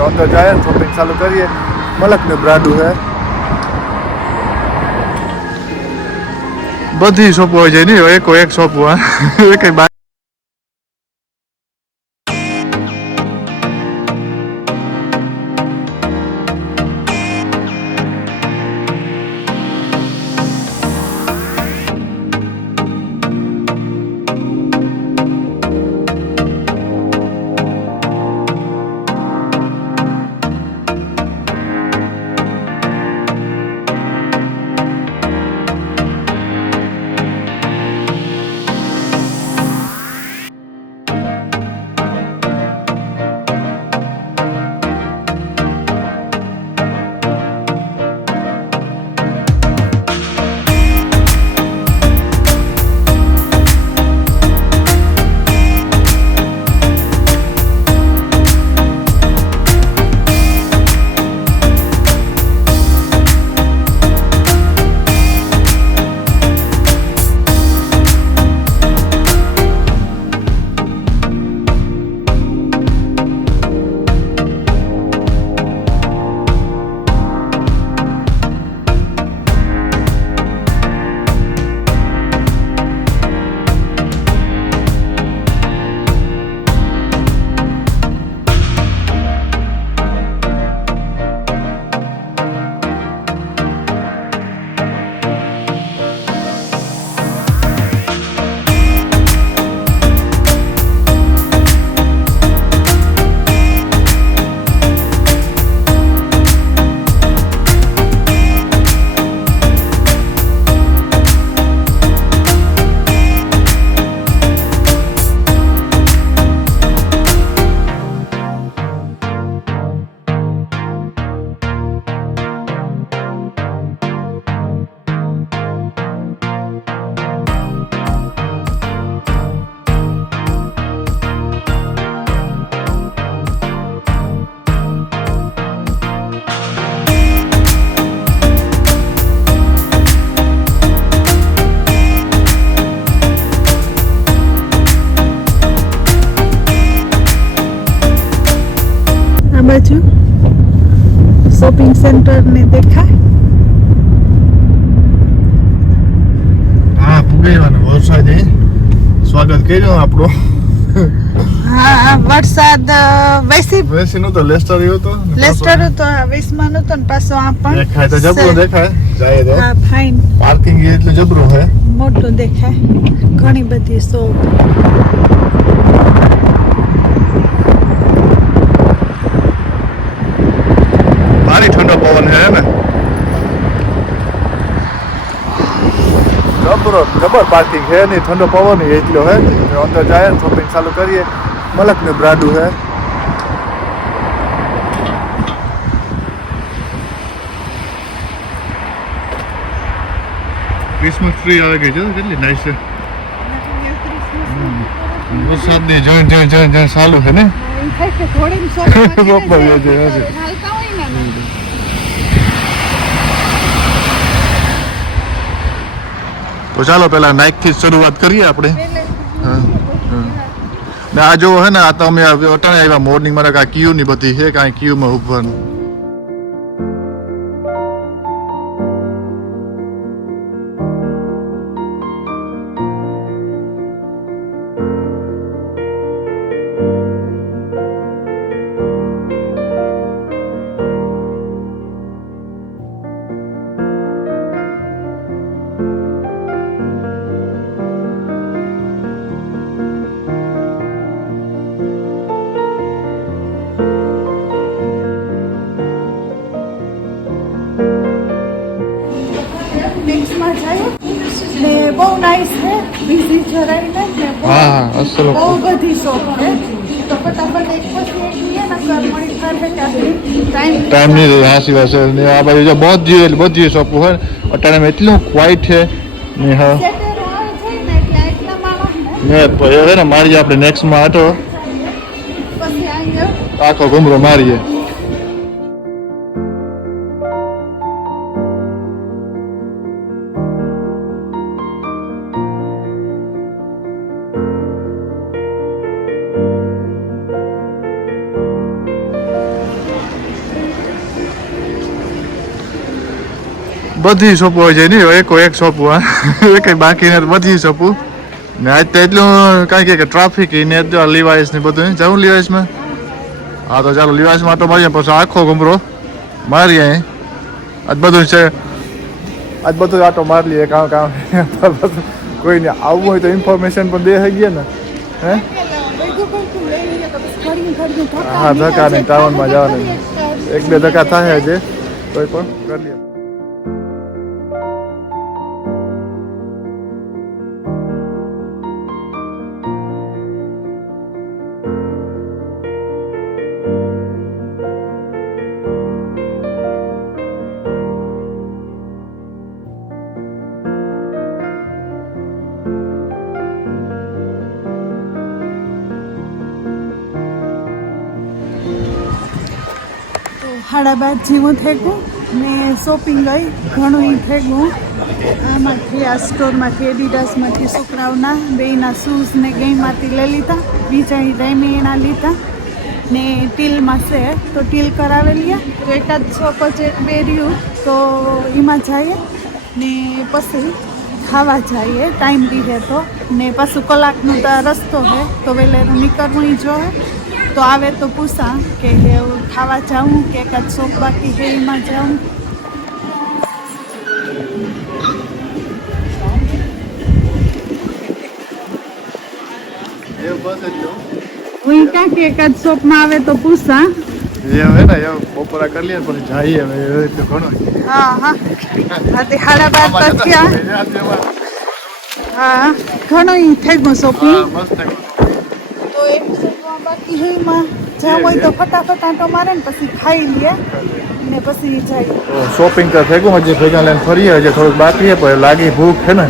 अंदर जाए शॉपिंग चालू करिए मलक ने ब्राडू है बधी शॉप हो जाए नहीं एक शॉप हुआ एक बाजू शॉपिंग सेंटर ने देखा हाँ पुगेવાનો વરસાદ સ્વાગત કર્યો આપણો હા વરસાદ વેસી નું તો લેસ્ટર હતો તો વેસમાં નતો ને પાછો આ પણ દેખાય તો જબરો દેખાય જાય તો હા ફાઇન પાર્કિંગ એટલે જબરો હે મોટો દેખાય ઘણી બધી શોપ भारी ठंडा पवन है ना जबर पार्किंग है नहीं ठंडो पवन ही એટલો है अंदर जाए शॉपिंग चालू करिए मलक ने ब्राडू है क्रिसमस ट्री आ गई છે કેટલી નાઈસ છે વરસાદની જોઈ ચાલુ છે ને તો ચાલો પેલા નાઇક થી શરૂઆત કરીએ આપણે ને આ જો હે ને આ તો અમે અટાણે આવ્યા મોર્નિંગ મારા કા ક્યુ ની બધી છે કાંઈ ક્યુ માં ઉભવાનું બહુ નાઈસ છે બીજી જરાય ને હા અસલ બહુ બધી શોપ છે તો ફટાફટ એક પછી એક લીએ ને તો મળી થાય કે टाइम नहीं रही हाँ सिवा से नहीं आ भाई जो बहुत जी शॉप है और टाइम में इतनी क्वाइट है नहीं हाँ मैं है ना मारिए अपने नेक्स्ट में आटो आखो घूमरो मारिए બધી શોપો હોય છે નહીં એકો એક શોપો હા કંઈ બાકી નથી બધી શોપો ને આજ તો એટલું કાંઈ કે ટ્રાફિક ને લીવાઈસ ને બધું જવું લીવાઈસમાં હા તો ચાલો લીવાઈસમાં તો મારીએ પછી આખો ઘૂમરો મારીએ આજ બધું છે આજ બધું આટો મારી લઈએ કામ કોઈને આવવું હોય તો ઇન્ફોર્મેશન પણ દે થઈ ગયા ને હે હા ધક્કા નહીં ટાઉનમાં જવાનું એક બે ધક્કા થાય છે કોઈ પણ કરી લઈએ સાડા 12 જેવું થઈ ગયું ને શોપિંગ ગઈ ઘણું થઈ ગયું આમાંથી આ સ્ટોરમાંથી એડિડાસમાંથી છોકરાઓના બેયના શૂઝ ને ગેમમાંથી લઈ લીધા બીજા રેમીના લીધા ને ટીલમાં છે તો ટીલ કરાવેલી તો એકાદ શોપ જ એક બે રહ્યું તો એમાં જઈએ ને પછી ખાવા જઈએ ટાઈમ રહે તો ને પાછું કલાકનો તો રસ્તો છે તો વહેલેરું નીકળવું જોઈએ તો આવે તો પૂછા કે ખાવા જાઉં કે એકાદ શોપ બાકી છે એમાં જાઉં હું ક્યાં કે એકાદ શોપમાં આવે તો પૂછા એ હવે ને એ બપોરા કરી લઈએ પછી જઈએ હવે એ તો ઘણો હા હા તે 12:30 થયા હા ઘણું થઈ ગયું શોપિંગ મસ્ત તો એક શોપમાં બાકી છે એમાં જ્યાં હોય તો ફટાફટ આંટો મારે ને પછી ખાઈ લઈએ ને પછી જઈએ શોપિંગ તો થઈ ગયું હજી ભેગા લઈને ફરીએ હજી થોડુંક બાકી છે પણ લાગી ભૂખ છે ને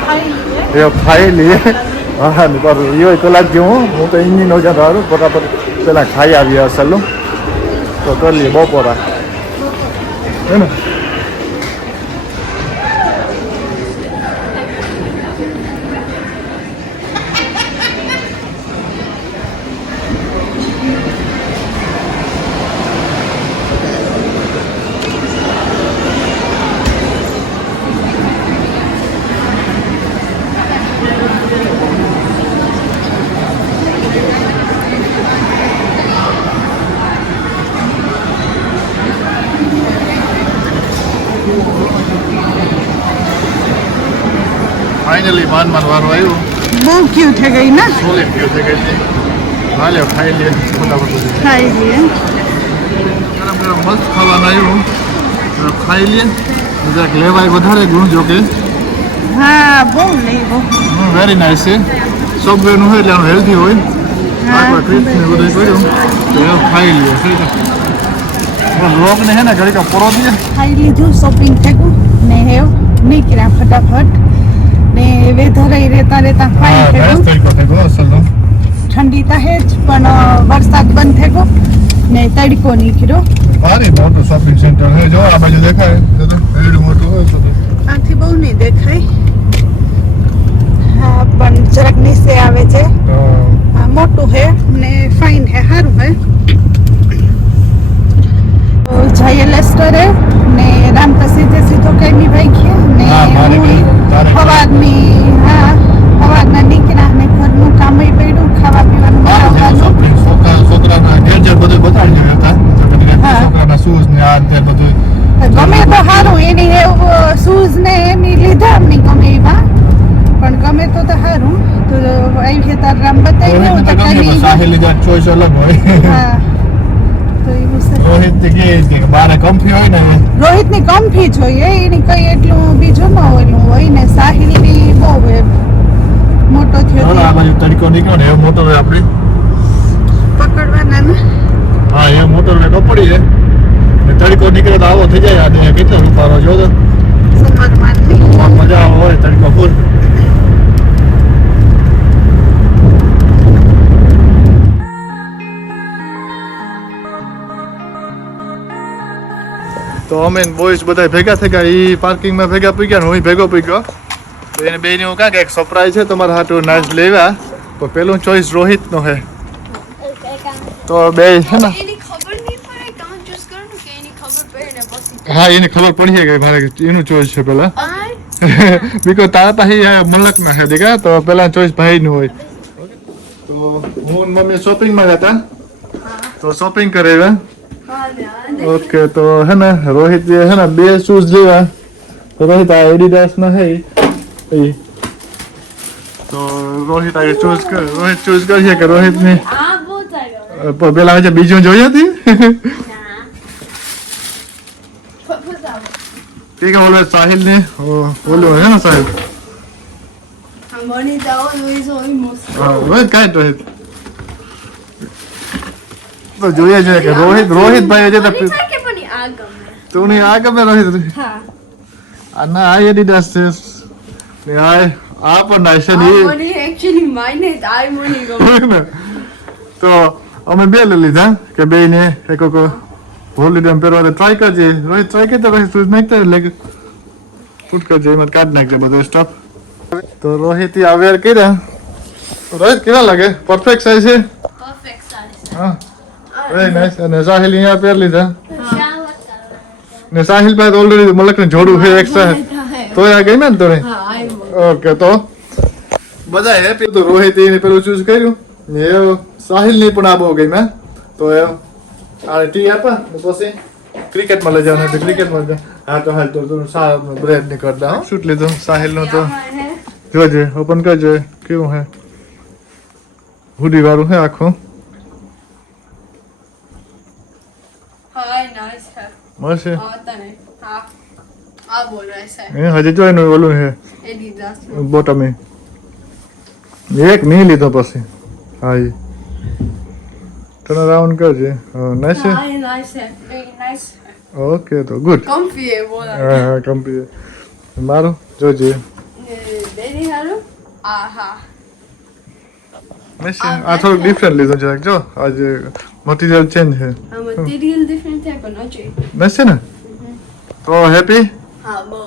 ખાઈ લઈએ એ ખાઈ લઈએ હા ને પર એ કલાક જેવું હું તો એની નો જતો સારું ફટાફટ પેલા ખાઈ આવીએ અસલું તો કરી લઈએ બપોરા હે ને ફાઇનલી માન વારો આવ્યો બહુ ક્યુ થઈ ગઈ ને સોલિડ ગયો છે કઈ હાલ્યો ખાઈ લઈએ ફટાફટ ખાઈ લઈએ ગરમ ગરમ મસ્ત ખાવાનું આવ્યું ખાઈ લઈએ જરાક લેવાય વધારે ગુણ જો કે હા બહુ નહીં બહુ વેરી નાઇસ છે સબવેનું હોય એટલે આનું હેલ્ધી હોય આટલા ક્રિસ્પ ને બધું કર્યું તો એ ખાઈ લઈએ લોક ને હે ને ઘડી પૂરો દઈએ ખાઈ લીધું શોપિંગ થઈ ગયું ને હેવ નીકળ્યા ફટાફટ ને વેધર રહેતા રહેતા ફાઇન થઈ ગયું ઠંડી તો હે જ પણ વરસાદ બંધ થઈ ગયો ને તડકો નીકળ્યો ભારે મોટું શોપિંગ સેન્ટર છે જો આ બાજુ દેખાય એવડું મોટું હોય તો આથી બહુ નહીં દેખાય હા પણ જરાક નીચે આવે છે હા મોટું હે ને ફાઇન હે સારું હે જઈએ લેસ્ટરે ને રામ તો સીધે સીધો કઈ ની ભાઈ ગયા ને સવારની સવારના નીકળ્યા ને ઘરનું કામ પડ્યું ખાવા પીવાનું છોકરાના ગેજેટ બધું બતાડી દીધા હતા છોકરાના શૂઝ ને આ તે બધું ગમે તો સારું એની એવું શૂઝ ને એની લીધા એમની ગમે એવા પણ ગમે તો સારું તો આવી છે તાર રામ બતાવી દેવું તો ખાલી લીધા ચોઈસ અલગ હોય હા તો એવું છે રોહિત કે બારે કમ્ફી હોય ને રોહિત ની કમ્ફી જોઈએ એની કઈ એટલું બીજું ન હોય ને સાહિલ ની બહુ મોટો થયો આ બાજુ તડકો નીકળ્યો ને એ મોટર આપણી પકડવાના ને હા એ મોટર ને કપડી છે ને તડકો નીકળે તો આવો થઈ જાય આ કેટલો રૂપારો જો તો સમજમાં મજા આવે હોય તડકો ફૂલ તો અમે બોયઝ બધા ભેગા થઈ ગયા એ પાર્કિંગમાં ભેગા પી ગયા હું ભેગો પી ગયો તો એને બેને હું કાંઈક એક સરપ્રાઈઝ છે તમારા હાટું નાચ લેવા તો પેલું ચોઈસ રોહિતનો છે તો બે છે ને એની ખબર નહીં પડે કામ ચૂઝ કરવાનું કે એની ખબર હા એને ખબર પડી છે કે મારે એનું ચોઈસ છે પેલા બીકોઝ તારા પાસે મલક ના છે દીકા તો પેલા ચોઈસ ભાઈ નું હોય તો હું ને મમ્મી શોપિંગ માં ગયા તો શોપિંગ કરે ઓકે તો હે ને રોહિત હે ને 2 શૂઝ લેવા તો રોહિત આ એડિડાસ ના હે તો રોહિત આ ચૂઝ કરીએ કે રોહિત ને પેલા આજે બીજું જોઈ હતી ठीक है बोले साहिल ने बोलो है ना साहिल हाँ रोहित काय रोहित तो જોઈએ છે કે રોહિત ભાઈ અજે તો તું નહીં આ ગમે રોહિત આ ના આ એડિડાસ છે ને આ પણ નાઈસ છે ને actually mine is I money go. તો અમે બે લઈ લીધા કે બે ને એક હોલિડે પહેરવા ટ્રાય કરજે રોહિત ટ્રાય કરતો પછી તું નાખતા લેગ ફૂટ કરજે એમાં કાઢ નાખજે બધો સ્ટફ તો રોહિત અવેર કર્યા રોહિત કેવા લાગે પરફેક્ટ સાઈઝ છે Perfect size. હા વેરી નાઈસ અને સાહિલ અહીંયા પહેર લીધા ને સાહિલ પાસે ઓલરેડી મલક ને જોડું છે એક્સ્ટ્રા તો આ ગઈ ને તને ઓકે તો બધા હેપી તો રોહિત એને પેલું ચૂઝ કર્યું ને સાહિલ ની પણ આ બહુ ગઈ મેં તો આ ટી આપા પછી ક્રિકેટમાં લઈ જવાનું ક્રિકેટમાં હા તો હાલ તો સારા બ્રેડ ની કરતા શૂટ લીધું સાહિલ નું તો જોજે ઓપન કરજે કેવું હે હુડી વાળું હે આખું Hi, nice hair. મસ્ત છે તને હા આ બોલ રહેશે હજી જો એનું ઓલું હે Adidas. બોટમ એક નહીં લીધો પછી હા ટર્ન અરાઉન્ડ કરજે નાઈસ છે Hi, nice hair. Very nice hair. Okay તો ગુડ Comfy है बोला. હા કંપી મારું જોજે Very haru. આહા નાઈસ છે આ થોડુંક ડિફરન્ટ લીધું જરાક જો આજે મટીરિયલ ચેન્જ છે આ મટીરિયલ ડિફરન્ટ છે પણ અજય નાઈસ છે ને તો હેપી હા બહુ